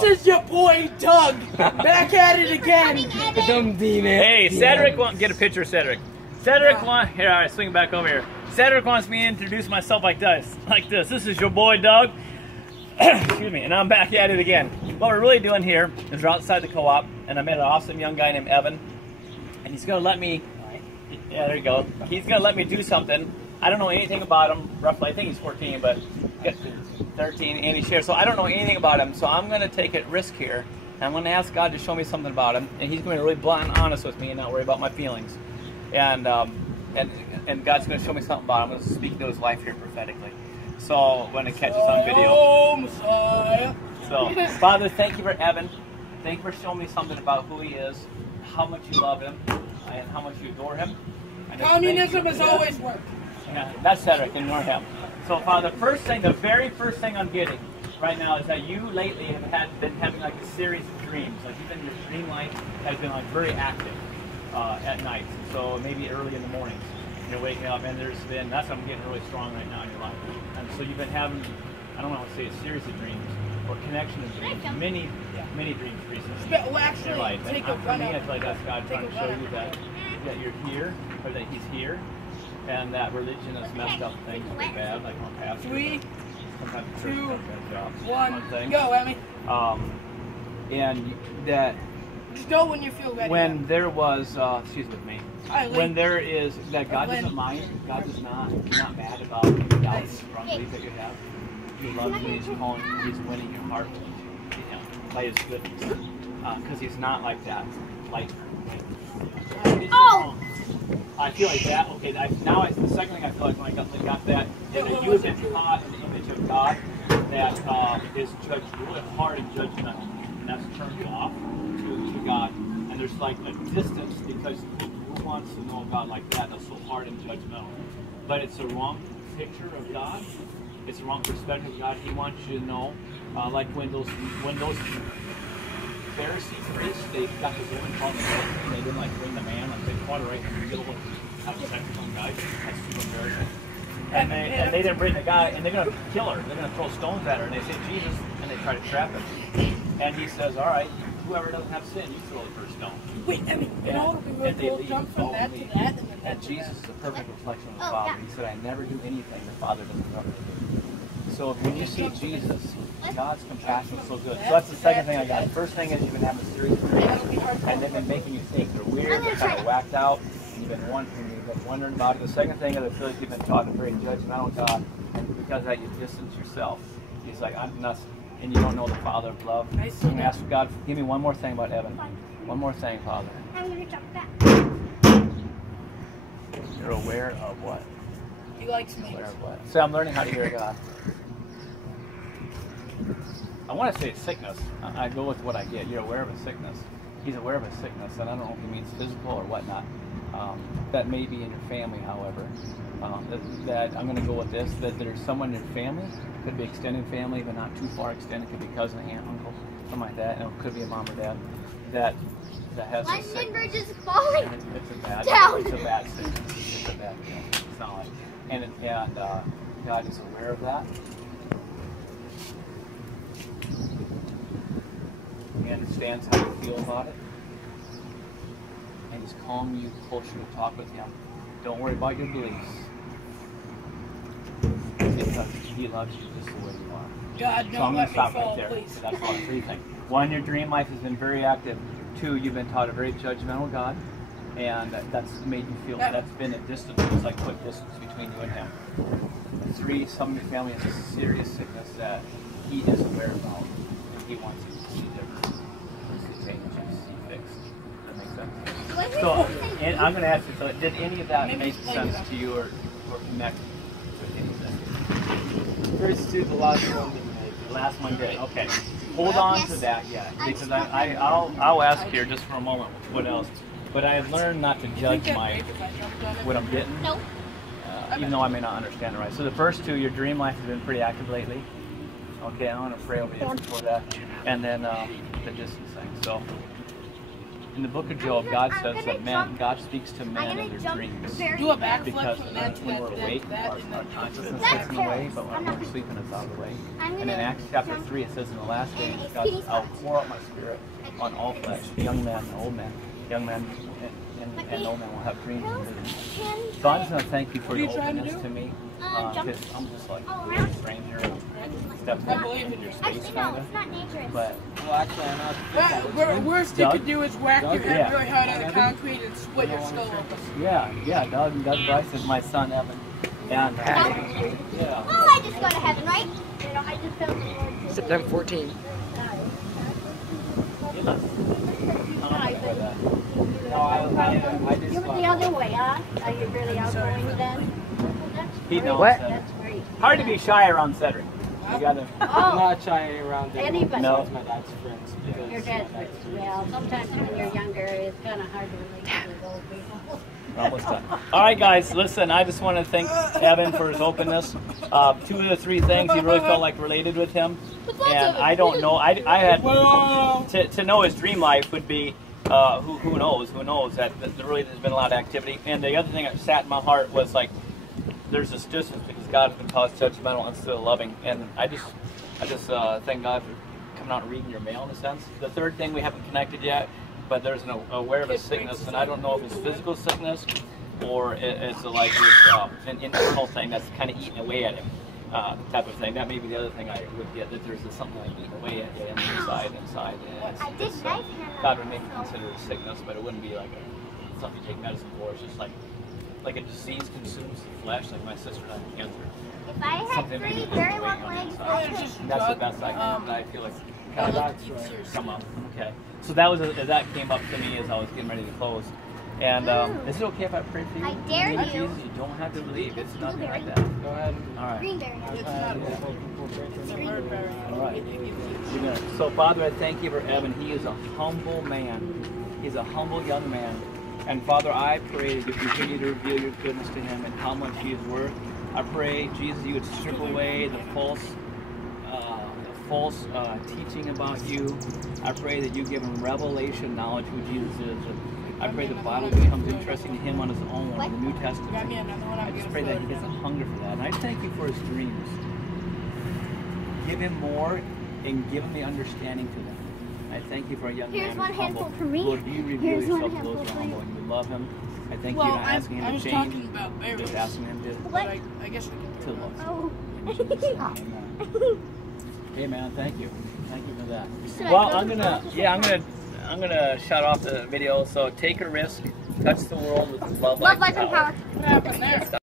This is your boy Doug, back at it again. The dumb demon. Hey, Cedric, get a picture of Cedric. Cedric here, all right, swing back over here. Cedric wants me to introduce myself like this. This is your boy Doug. Excuse me, and I'm back at it again. What we're really doing here is we're outside the co-op, and I met an awesome young guy named Evan, and he's gonna let me, yeah, there you go. He's gonna let me do something. I don't know anything about him, roughly. I think he's 14, but 13, and he's here. So I don't know anything about him, so I'm gonna take a risk here, and I'm gonna ask God to show me something about him, and he's gonna be really blunt and honest with me and not worry about my feelings. And God's gonna show me something about him. I'm gonna speak to his life here prophetically. So when it catches on video. Oh, Messiah. So, Father, thank you for Evan. Thank you for showing me something about who he is, how much you love him, and how much you adore him. Communism has always worked. Yeah, that's Cedric, ignore him. So, Father, the very first thing I'm getting right now is that you lately have been having like a series of dreams. Like even your dream life has been like very active at night. So maybe early in the mornings, you're waking up, and that's what I'm getting really strong right now in your life. And so you've been having, I don't know how to say, a series of dreams or connection of dreams, many dreams recently. Well, actually, in your life. take And a for me, run I feel like that's God trying to show you that you're here, or that He's here, and that religion has messed up things pretty bad, like on past. 3, sometimes 2, 1, 1, go, Emmy. And that. Just go when you feel ready. When there was, excuse me, when there is, that God doesn't mind, God is not mad about the doubts and wrongs that you have. He loves you, He's calling you, He's winning your heart by His goodness. Because He's not like that. Oh! I feel like that, okay, the second thing I feel like when I got that, is that you have been taught in the image of God that is judged really hard and judgmental. And that's turned you off to God. And there's like a distance because who wants to know God like that? That's so hard and judgmental. But it's a wrong picture of God. It's a wrong perspective of God. He wants you to know, like when those Pharisee priests, they got this woman called the woman, and they didn't like bring the man, like they caught her right in the middle of having sex with some guy. That's super embarrassing. And they didn't bring the guy, and they're gonna kill her. They're gonna throw stones at her, and they say Jesus, and they try to trap him. And he says, all right, whoever doesn't have sin, you throw the first stone. Wait, I mean, in order to be able to jump from that to that, and Jesus is a perfect reflection of the Father. He said, I never do anything the Father doesn't want me to do. So when you see Jesus, God's compassion is so good. So that's the second thing I got. The first thing is you've been having a series of dreams, and they've been making you think. They're weird, they're kind of whacked out, and you've been wondering about it. The second thing is I feel like you've been taught a very judgmental God, and because of that you distance yourself. He's like, I'm nuts, and you don't know the Father of love. I'm going to ask God, give me one more thing about Evan. One more thing, Father. I'm going to jump back. You're aware of what? He likes me. Aware of what? So I'm learning how to hear God. I want to say it's sickness. I go with what I get. You're aware of a sickness. He's aware of a sickness, and I don't know if he means physical or whatnot. That may be in your family, however. That I'm going to go with this, that there's someone in your family, could be extended family, but not too far extended, could be cousin, aunt, uncle, something like that, and it could be a mom or dad, that has a sickness. London Bridge is falling down. It's a bad sickness. It's a bad thing. It's not like, and God is aware of that. He understands how you feel about it, and He's calling you closer to talk with Him. Don't worry about your beliefs, because He loves you just the way you are. God, so I'm going to stop right there. Please. So that's all three things. One, your dream life has been very active. Two, you've been taught a very judgmental God, and that's made you feel that's been a distance. It's like put distance between you and Him. And three, some of your family has a serious sickness that He is aware about, and He wants you to see different. To change and see fixed. Does that make sense? So, and I'm going to ask you, so did any of that make sense to you or connect with anything? First two, the last one didn't make it. The last one did, okay. Hold on to that yet, because I'll ask here just for a moment what else. But I have learned not to judge what I'm getting, even though I may not understand it right. So the first two, your dream life has been pretty active lately. Okay, I want to pray over you before that. And then the distance thing. So In the book of Job, God says that God speaks to man in their dreams. Do a backflip Because from that to when we're awake, our consciousness gets in the way, but when we're sleeping, it's out of the way. And in Acts chapter 3, it says, in the last days, God says, I'll pour out my spirit on all flesh, young man and old man. Young man and old man will have dreams and visions. So I just want to thank you for your openness to me. Because I'm just like a stranger and stepping into your space, kind of. But, Well, actually, I'm not. Worst you could do is whack your head Yeah. really hard on the concrete and split your skull open. yeah, Doug Bryce is my son, Evan. And, yeah. Oh, I just go to heaven, right? You know, I just felt the Lord. September 14th. No, I just. You were the other way, huh? Are you really outgoing then? He knows What? that. That's great. Hard to be shy around Cedric. You gotta. I'm Oh, not shying around them. Anybody. No. It's my dad's friends. Because your dad's my rich. Well, sometimes when you're younger, it's kind of hard to relate to those old people. We're almost done. All right, guys, listen, I just want to thank Evan for his openness. 2 of the 3 things he really felt like related with him. And I don't know. I had to know his dream life would be, who knows, that there really has been a lot of activity. And the other thing that sat in my heart was like, there's this distance because God has been caused judgmental instead of loving. And I just thank God for coming out and reading your mail in a sense. The third thing, we haven't connected yet, but there's an aware of a sickness, and I don't know if it's physical sickness or it's like this, an internal thing that's kind of eating away at him, type of thing. That may be the other thing I would get, that there's something like eating away at you inside. And it's, God would make me consider it a sickness, but it wouldn't be like something you take medicine for. It's just like a disease consumes the flesh, like my sister had cancer. If I had Something 3 maybe very weighing long on the legs, inside. I could. That's the best I can. I feel like kind of come up. Okay. So that came up to me as I was getting ready to close. And is it okay if I pray for you? I dare you. Jesus, you don't have to believe. It's nothing like that. Go ahead. All right. Greenberry. All right. So, Father, I thank you for Evan. He is a humble man. He's a humble young man. And, Father, I pray that you continue to reveal your goodness to him and how much he is worth. I pray, Jesus, you would strip away the false teaching about you. I pray that you give him revelation knowledge who Jesus is. I pray the Bible becomes interesting to him on his own in the New Testament. I just pray that he gets a hunger for that. And I thank you for his dreams. Give him more and give him the understanding for them. I thank you for a young Here's man one who's humble. handful for me. Lord, you reveal Here's one yourself to those who are handful for humble you. and you love him. I thank Well, you not asking I him was to talking change. about berries. Just asking him But I guess we can to throw it love. Oh. In Jesus' name, amen. Hey man, thank you for that. Should I Well, go I'm to gonna shut off the video. So take a risk, touch the world with love, Love, life, life, and power. power. What happened there?